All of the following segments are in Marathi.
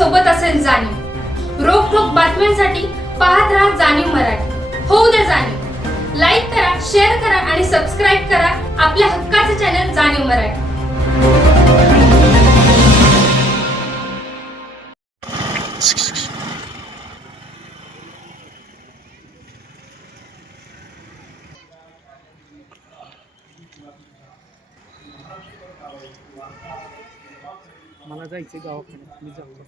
सोबत असेल जाणीव. रोखोक बातम्यांसाठी पाहत राहा जाणीव मराठी. होऊ द्या जाणीव. लाईक करा, शेअर करा आणि सबस्क्राईब करा आपल्या हक्काचे चॅनल जाणीव मराठी. मला जायचं गावाकडे, मी जातो.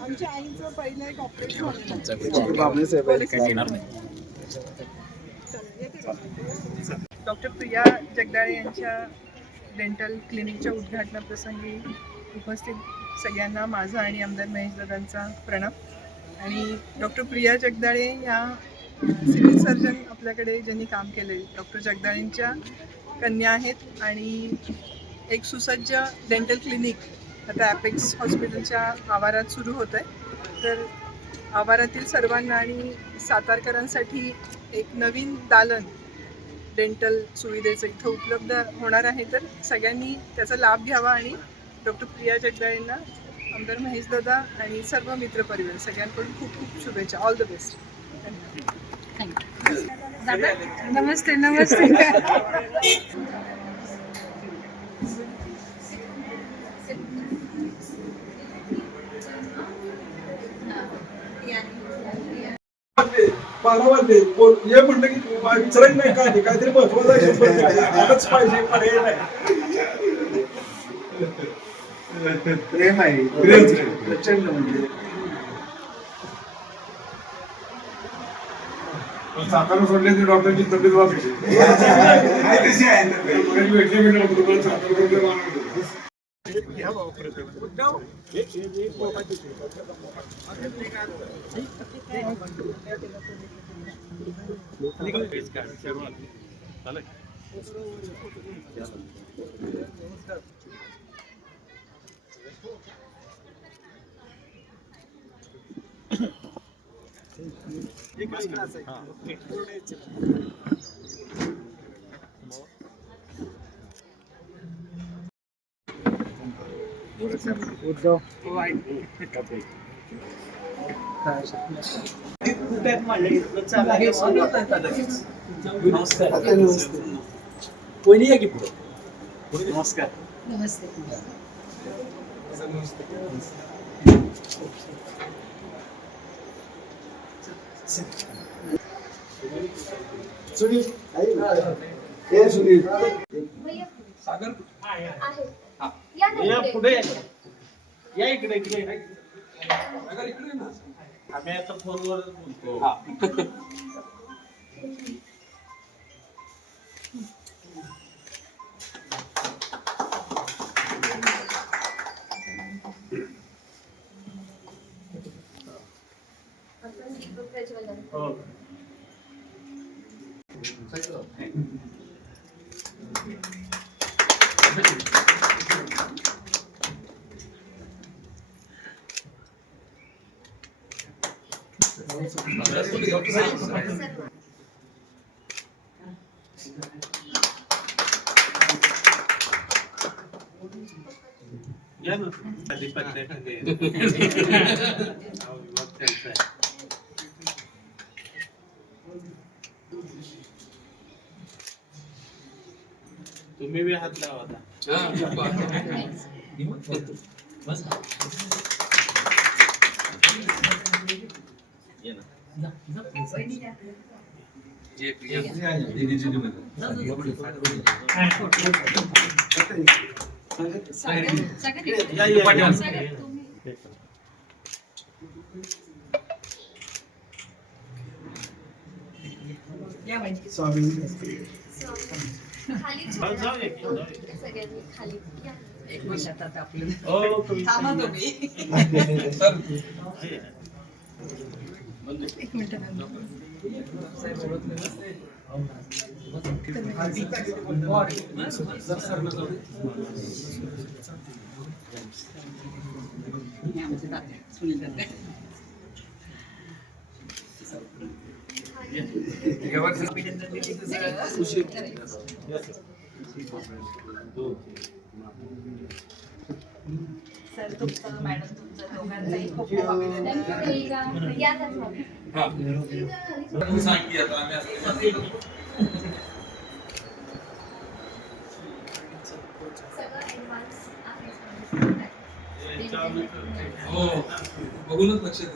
आमच्या आईचं पहिलं एक ऑपरेशन डॉक्टर प्रिया जगदाळे यांच्या डेंटल क्लिनिकच्या उद्घाटनाप्रसंगी उपस्थित सगळ्यांना माझा आणि आमदार महेश दादांचा प्रणाम. आणि डॉक्टर प्रिया जगदाळे ह्या सिव्हिल सर्जन आपल्याकडे ज्यांनी काम केले, डॉक्टर जगदाळेंच्या कन्या आहेत आणि एक सुसज्ज डेंटल क्लिनिक आता ॲपेक्स हॉस्पिटलच्या आवारात सुरू होतं आहे. तर आवारातील सर्वांना आणि सातारकरांसाठी एक नवीन दालन डेंटल सुविधेचं इथं उपलब्ध होणार आहे. तर सगळ्यांनी त्याचा लाभ घ्यावा आणि डॉक्टर प्रिया जगदाळेंना आमदार महेश दादा आणि सर्व मित्रपरिवार सगळ्यांकडून खूप खूप शुभेच्छा. All the best. दादा नमस्ते. नमस्ते. पारावाले ये म्हटलं की विचारायचं नाही काय काहीतरी महत्वाचं आताच पाहिजे पर्याय नाही. प्रेम आहे प्रचंड म्हणजे सातारा सोडले ते डॉक्टरची तब्येत वाचली भेटली डॉक्टर सातारा उद्धव कोणी या की पुढे. नमस्कार. नमस्ते. सुनील हे सुनील सागर या पुढे या इकडे इकडे आम्ही आता फोनवरच बोलतो. या ना कधी तुम्ही बी हात लावा आता. एक वर्षात आता आपल्याला एक मिनिट सर तुमचं मॅडम तुमचं दोघांचंही खूप खूप अभिनंदन. या तर मग. सगळं advance आहे. हो बघूनच लक्ष देत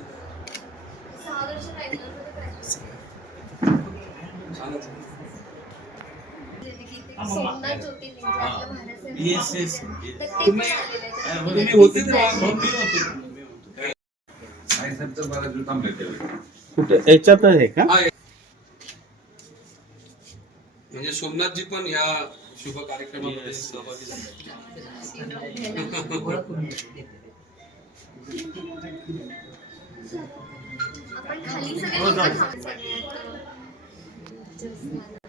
6 वर्ष राहिलं तर practice. छानच सोमनाथ ज्योतिर्लिंग आपलं महाराष्ट्र Yes, yes. तर ते पण आलेलं आहे. तुम्ही होते तेव्हा कुठे याच्यात आहे का? म्हणजे सोमनाथजी पण ह्या शुभ कार्यक्रमामध्ये सहभागी झाले. आपण खाली सगळे लोकं थांबून सगळ्यात,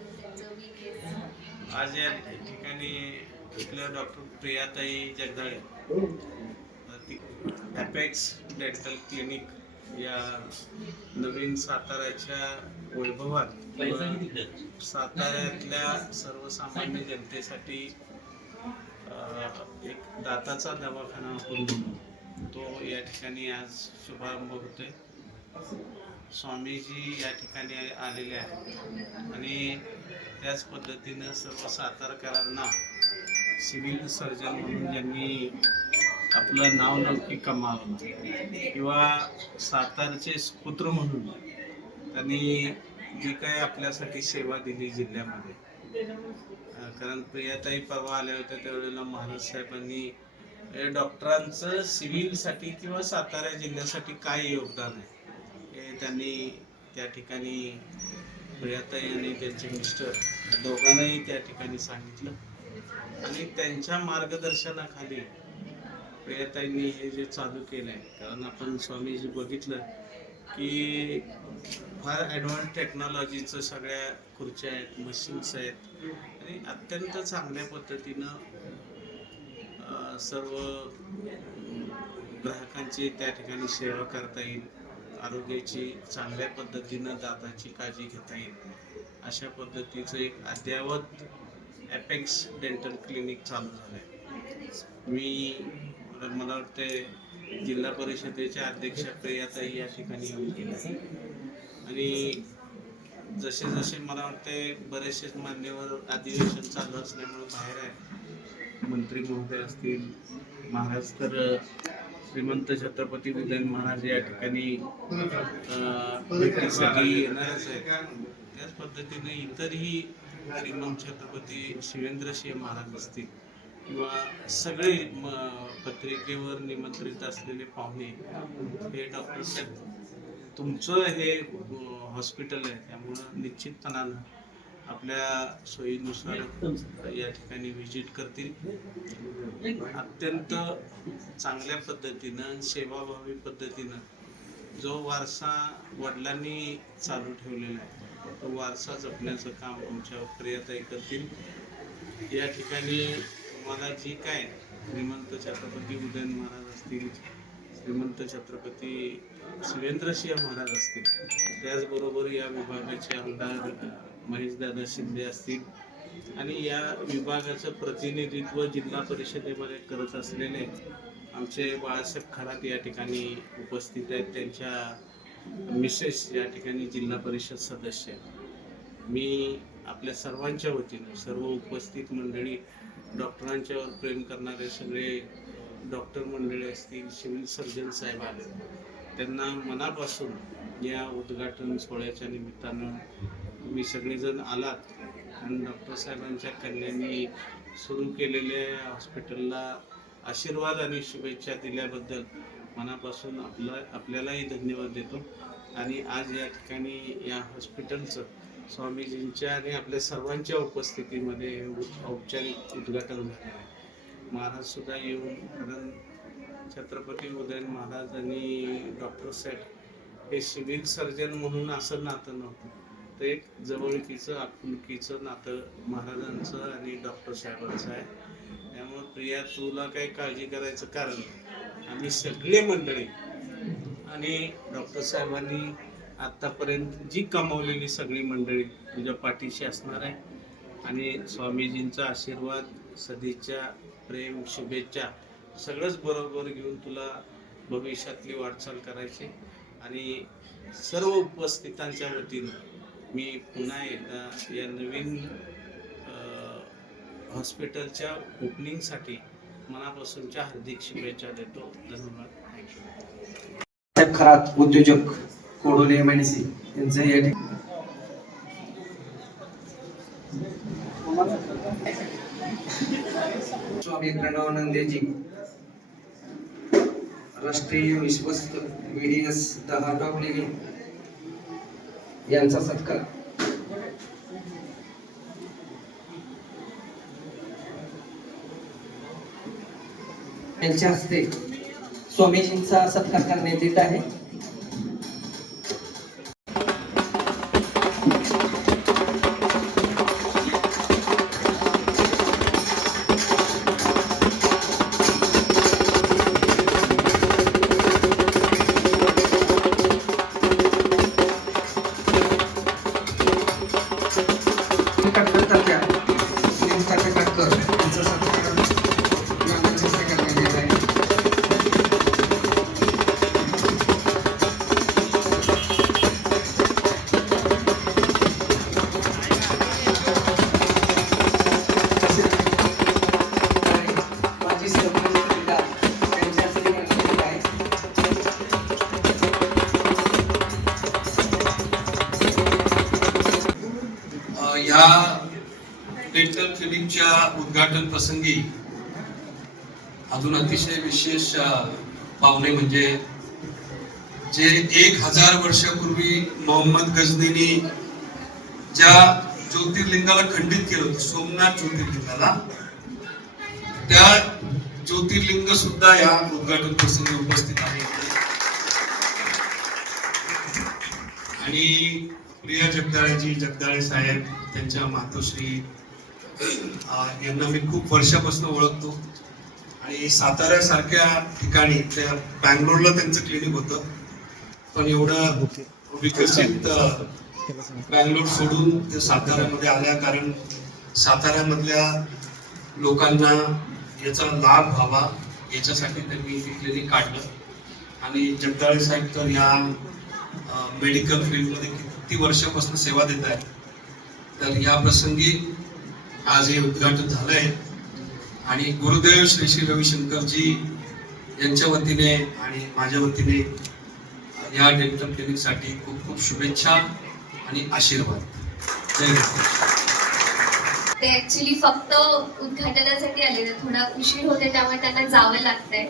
त्यांचं VVS. आज या ठिकाणी आपल्या doctor Priyatai Jagdale apex dental clinic या नवीन साताऱ्याच्या वैभवात साताऱ्यातल्या सर्वसामान्य जनतेसाठी एक दाताचा दवाखाना आपण म्हणू तो या ठिकाणी आज शुभारंभ होतोय. स्वामीजी या ठिकाणी आलेले आहेत आणि त्याच पद्धतीनं सर्व सातारकरांना सिव्हिल सर्जन म्हणून ज्यांनी आपलं नावलौकिक कमावलं किंवा सातारचे सुपुत्र म्हणून त्यांनी जी काय आपल्यासाठी सेवा दिली जिल्ह्यामध्ये, कारण प्रियाताई परवा आल्या होत्या त्यावेळेला महाराज साहेबांनी डॉक्टरांचं सिव्हिलसाठी किंवा सातारा जिल्ह्यासाठी काय योगदान आहे हे त्यांनी त्या ठिकाणी प्रियाताई आणि त्यांचे मिस्टर दोघांनाही त्या ठिकाणी सांगितलं आणि त्यांच्या मार्गदर्शनाखाली प्रियाताईंनी हे जे चालू केलं आहे, कारण आपण स्वामीजी बघितलं की फार ॲडव्हान्स टेक्नॉलॉजीचं सगळ्या खुर्च्या आहेत, मशीन्स आहेत आणि अत्यंत चांगल्या पद्धतीनं सर्व ग्राहकांची त्या ठिकाणी सेवा करता येईल, आरोग्याची चांगल्या पद्धतीनं दाताची काळजी घेता येईल अशा पद्धतीचं एक अद्ययावत ॲपेक्स डेंटल क्लिनिक चालू झालं आहे. मला वाटते जिल्हा परिषदेच्या अध्यक्ष प्रियाताई या ठिकाणी येऊन गेल्या आणि जसे जसे मला वाटते बरेचसे मान्यवर अधिवेशन चालू असल्यामुळे बाहेर आहे, मंत्री महोदय असतील, महाराज तर श्रीमंत छत्रपती उदयन महाराज या ठिकाणी भेटीसाठी येणारच आहेत. त्याच पद्धतीने इतरही श्रीमंत छत्रपती शिवेंद्रसिंह महाराज असतील किंवा सगळे पत्रिकेवर निमंत्रित असलेले पाहुणे हे डॉक्टर साहेब तुमचं हे हॉस्पिटल आहे त्यामुळं निश्चितपणानं आपल्या सोयीनुसार या ठिकाणी व्हिजिट करतील. अत्यंत चांगल्या पद्धतीनं सेवाभावी पद्धतीनं जो वारसा वडिलांनी चालू ठेवलेला आहे तो वारसा जपण्याचं काम आमच्या प्रियाताई करतील. या ठिकाणी तुम्हाला जी काय श्रीमंत छत्रपती उदयन महाराज असतील, श्रीमंत छत्रपती शिवेंद्रसिंह महाराज असतील, त्याचबरोबर या विभागाचे आमदार महेशदादा शिंदे असतील आणि या विभागाचं प्रतिनिधित्व जिल्हा परिषदेमध्ये करत असलेले आमचे बाळासाहेब खरात या ठिकाणी उपस्थित आहेत. त्यांच्या मिसेस या ठिकाणी जिल्हा परिषद सदस्य आहेत. मी आपल्या सर्वांच्या वतीनं सर्व उपस्थित मंडळी, डॉक्टरांच्यावर प्रेम करणारे सगळे डॉक्टर मंडळी असतील, सिव्हिल सर्जन साहेब आले, त्यांना मनापासून या उद्घाटन सोहळ्याच्या निमित्तानं तुम्ही सगळेजण आलात आणि डॉक्टर साहेबांच्या कन्यांनी सुरू केलेल्या हॉस्पिटलला आशीर्वाद आणि शुभेच्छा दिल्याबद्दल मनापासून आपल्यालाही धन्यवाद देतो. आणि आज या ठिकाणी या हॉस्पिटलचं स्वामीजींच्या आणि आपल्या सर्वांच्या उपस्थितीमध्ये औपचारिक उद्घाटन झालेलं आहे. महाराज सुद्धा येऊन, कारण छत्रपती उदयन महाराज आणि डॉक्टर साहेब हे सिव्हिल सर्जन म्हणून असं नातं नव्हतं, तर एक जवळकीचं आपुलकीचं नातं महाराजांचं आणि डॉक्टर साहेबांचं आहे. त्यामुळे प्रिया तुला काही काळजी करायचं कारण आम्ही सगळे मंडळी आणि डॉक्टर साहेबांनी आतापर्यंत जी कमावलेली सगळी मंडळी तुझ्या पाठीशी असणार आहे आणि स्वामीजींचा आशीर्वाद, सदिच्छा, प्रेम, शुभेच्छा सगळंच बरोबर घेऊन तुला भविष्यातली वाटचाल करायची. आणि सर्व उपस्थितांच्या वतीनं मी पुन्हा एकदा या नवीन हॉस्पिटलच्या ओपनिंगसाठी मनापासूनच्या हार्दिक शुभेच्छा देतो. धन्यवाद. साहेब खरात उद्योजक कोडोली MNC यांचं या ठिकाणी स्वामी प्रणवानंदजी राष्ट्रीय विश्वस्त BDS the heart of living यांचा सत्कार. यांच्या हस्ते स्वामीजींचा सत्कार करण्यात येत आहे. या डेंटल क्लिनिकच्या उद्घाटन प्रसंगी अजून अतिशय विशेष पाहुणे म्हणजे जे 1000 वर्षापूर्वी मोहम्मद गजनीनी ज्या ज्योतिर्लिंगाला खंडित केलं होतं, सोमनाथ ज्योतिर्लिंगाला, त्या ज्योतिर्लिंग सुद्धा या उद्घाटन प्रसंगी उपस्थित आहे. आणि प्रिया जगदाळेजी, जगदाळे साहेब, त्यांच्या मातोश्री यांना मी खूप वर्षापासून ओळखतो आणि साताऱ्यासारख्या ठिकाणी, त्या बँगलोरला त्यांचं क्लिनिक होतं, पण एवढं विकसित बँगलोर सोडून ते साताऱ्यामध्ये आल्या, कारण साताऱ्यामधल्या लोकांना याचा लाभ व्हावा याच्यासाठी त्यांनी ते क्लिनिक काढलं. आणि जगदाळे साहेब तर या मेडिकल फील्डमध्ये किती वर्षापासून सेवा देत आहेत. तर या प्रसंगी आज हे उद्घाटन झालंय आणि गुरुदेव श्री श्री रविशंकरजी यांच्या वतीने आणि माझ्या वतीने या डेंटल क्लिनिकसाठी खूप खूप शुभेच्छा आणि आशीर्वाद. जय ते ऍक्च्युली फक्त उद्घाटनासाठी आलेले, थोडा उशीर होते त्यामुळे त्यांना जावं लागतंय,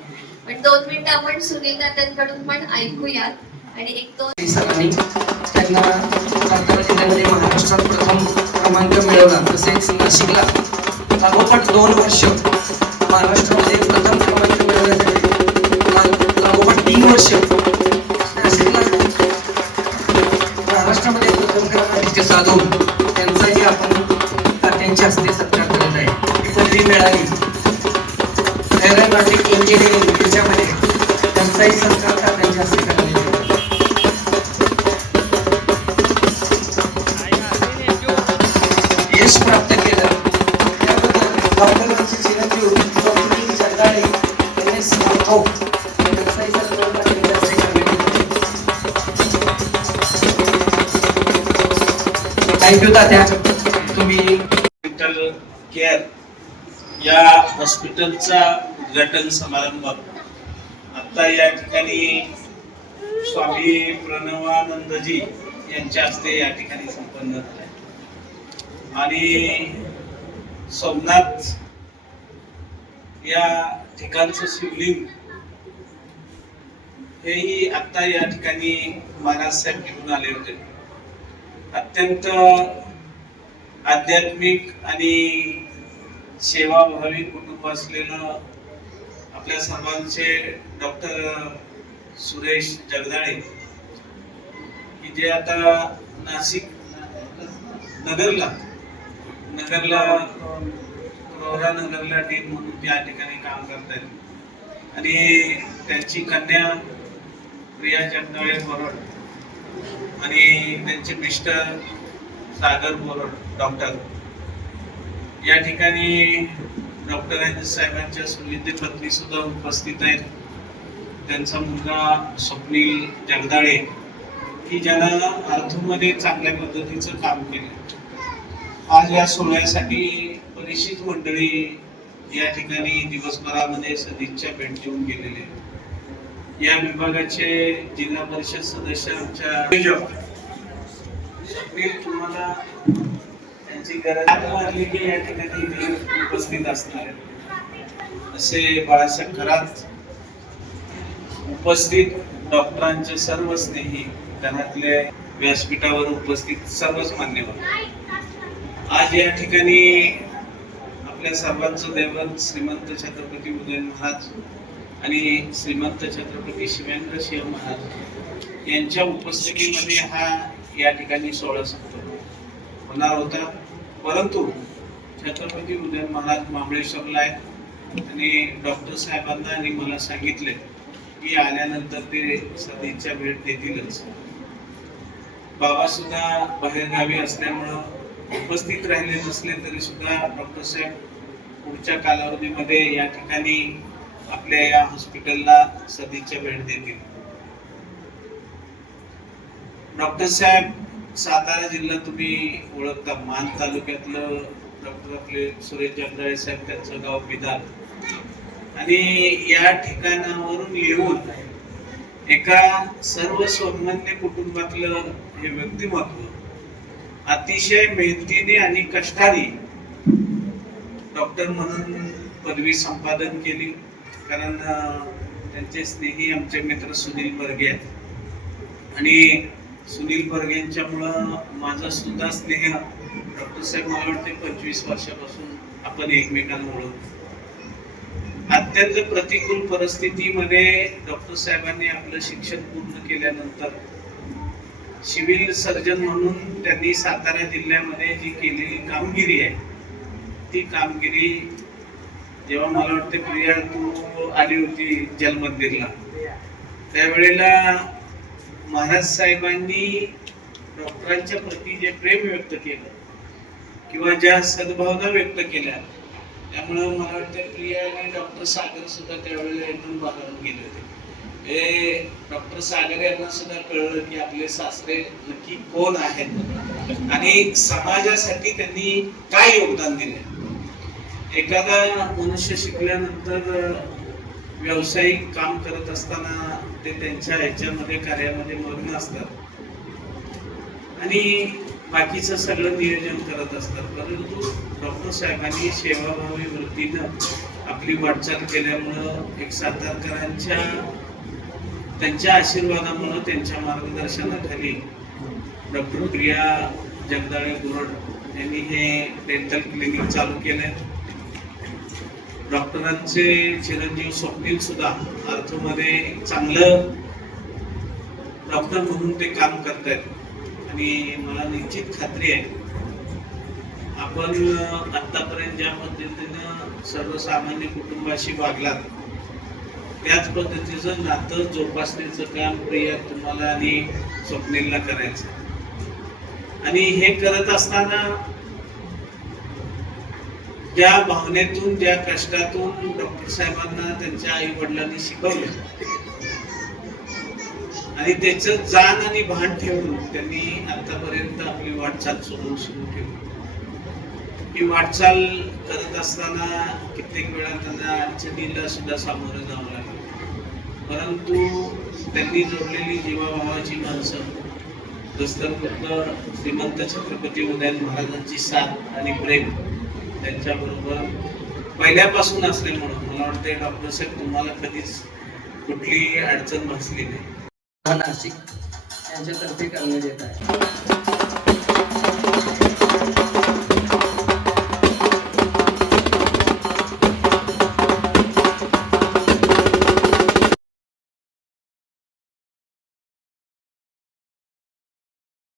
पण 2 मिनिटं आपण सुनील दादांकडून पण ऐकूयात. आणि 1-2 सरांनी त्यांना सातारा जिल्ह्यामध्ये महाराष्ट्रात प्रथम क्रमांक मिळवला, तसेच नाशिकला लागोपाठ 2 वर्ष महाराष्ट्रामध्ये प्रथम क्रमांक मिळवण्यासाठी लागोपाठ 3 वर्ष नाशिकला महाराष्ट्रामध्ये प्रथम क्रमांक साधून त्यांचाही आपण त्यांच्या हस्ते सत्कार करत आहे. ही पदवी मिळाली एरोनॉटिक इंजिनिअरिंग याच्यामध्ये, त्यांचाही सत्कार त्यांच्या हस्ते करण्यात येतो. यश प्राप्त केलं त्याबद्दल डॉक्टरांचे चिरंजीव स्वामी जगदाळे यांनी सांगतो त्यांचाही सत्कार त्यांच्या हस्ते करण्यात येतो. थँक्यू तात्या. तुम्ही डेंटल केअर या हॉस्पिटलचा उद्घाटन समारंभ आता या ठिकाणी स्वामी प्रणवानंदजी यांच्या हस्ते या ठिकाणी संपन्न झाला आणि सोमनाथ या ठिकाणचं शिवलिंग हेही आता या ठिकाणी महाराज साहेब घेऊन आले होते. अत्यंत आध्यात्मिक आणि सेवाभावी कुटुंब असलेलं आपल्या सर्वांचे डॉक्टर सुरेश जगदाळे, की जे आता नाशिक नगरला प्रवरा नगरला डीन म्हणून त्या ठिकाणी काम करतात आणि त्यांची कन्या प्रिया जगदाळे बरोड आणि त्यांचे मिस्टर सागर बोरड डॉक्टर या ठिकाणी डॉक्टर राजेश साहेबांच्या सुलिते पत्नी सुद्धा उपस्थित आहेत. त्यांचा मुलगा स्वप्नील जगदाळे की ज्यानं आर्थोमध्ये चांगल्या पद्धतीचं काम केलं. आज या सोहळ्यासाठी बरीचशीच मंडळी या ठिकाणी दिवसभरामध्ये सदिच्छा भेट देऊन गेलेले. या विभागाचे जिल्हा परिषद सदस्य आमच्या स्वप्नील तुम्हाला त्यांची गरज लागली की या ठिकाणी उपस्थित असणार आहेत असे बाळासाहेब खरात उपस्थित डॉक्टरांचे सर्व स्नेही घरातले व्यासपीठावर उपस्थित सर्वच मान्यवर आज या ठिकाणी आपल्या सर्वांचं दैवत श्रीमंत छत्रपती उदयन महाराज आणि श्रीमंत छत्रपती शिवेंद्र सिंह महाराज यांच्या उपस्थितीमध्ये हा या ठिकाणी सोहळा संपन्न होणार होता. परंतु छत्रपती उदयन महाराज महाबळेश्वरला आहेत आणि डॉक्टर साहेबांना आणि मला सांगितले की आल्यानंतर ते सदिच्छा भेट देतीलच. बाबा सुद्धा बाहेरगावी असल्यामुळं उपस्थित राहिले नसले तरी सुद्धा डॉक्टर साहेब पुढच्या कालावधीमध्ये या ठिकाणी आपल्या या हॉस्पिटलला सदिच्छा भेट देतील. डॉक्टर साहेब सातारा जिल्हा तुम्ही ओळखता. मान तालुक्यातलं डॉक्टर आपले सुरेश जगदाळे साहेब त्यांचं गाव बिदाल आणि या ठिकाणावरून येऊन एका सर्वसामान्य कुटुंबातलं हे व्यक्तिमत्व अतिशय मेहनतीने आणि कष्टाने डॉक्टर म्हणून पदवी संपादन केली. कारण त्यांचे स्नेही आमचे मित्र सुनील बर्गे आहेत आणि सुनील बर्गेंच्यामुळं माझा सुद्धा स्नेह डॉक्टर साहेब मला वाटते 25 वर्षापासून आपण एकमेकांना ओळखतो. अत्यंत प्रतिकूल परिस्थितीमध्ये डॉक्टर साहेबांनी आपलं शिक्षण पूर्ण केल्यानंतर सिव्हिल सर्जन म्हणून त्यांनी सातारा जिल्ह्यामध्ये जी केलेली कामगिरी आहे ती कामगिरी जेव्हा मला वाटते प्रिया तू आली होती जलमंदिरला त्यावेळेला महाराज साहेबांनी डॉक्टरांच्या प्रती जे प्रेम व्यक्त केलं किंवा ज्या सद्भावना व्यक्त केल्या त्यामुळे मला वाटतं प्रिया आणि डॉक्टर सागर सुद्धा त्यावेळेला एकदम बाहेरून गेले होते. हे डॉक्टर सागर यांना सुद्धा कळलं की आपले सासरे नक्की कोण आहेत आणि समाजासाठी त्यांनी काय योगदान दिले. एखादा मनुष्य शिकल्यानंतर व्यावसायिक काम करत असताना ते त्यांच्या ह्याच्यामध्ये कार्यामध्ये मग्न असतात आणि बाकीचं सगळं नियोजन करत असतात. परंतु डॉक्टर साहेबांनी सेवाभावी वृत्तीनं आपली वाटचाल केल्यामुळं एक सातारकरांच्या त्यांच्या आशीर्वादामुळं त्यांच्या मार्गदर्शनाखाली डॉक्टर प्रिया जगदाळे बोरड यांनी हे डेंटल क्लिनिक चालू केले. डॉक्टरांचे चिरंजीव स्वप्नील सुद्धा अर्थमध्ये चांगलं डॉक्टर म्हणून ते काम करतायत आणि मला निश्चित खात्री आहे आपण आतापर्यंत ज्या पद्धतीनं सर्वसामान्य कुटुंबाशी वागलात त्याच पद्धतीचं नातं जोपासण्याचं काम प्रिया तुम्हाला आणि स्वप्नीलला करायचं आणि हे करत असताना ज्या भावनेतून ज्या कष्टातून डॉक्टर साहेबांना त्यांच्या आई वडिलांनी शिकवलं आणि त्याचं जाण आणि भान ठेवून त्यांनी आतापर्यंत आपली वाटचाल सुरू ठेवली. ही वाटचाल करत असताना कित्येक वेळा त्यांना अडचणीला सुद्धा सामोरं जावं लागलं. परंतु त्यांनी जोडलेली जीवाभावाची माणसं फक्त श्रीमंत छत्रपती उदयन महाराजांची साथ आणि प्रेम त्यांच्याबरोबर पहिल्यापासून असल्यामुळं मला वाटते डॉक्टर साहेब तुम्हाला कधीच कुठली अडचण भासली नाही. नाशिक यांच्यातर्फे करण्यात येत आहे.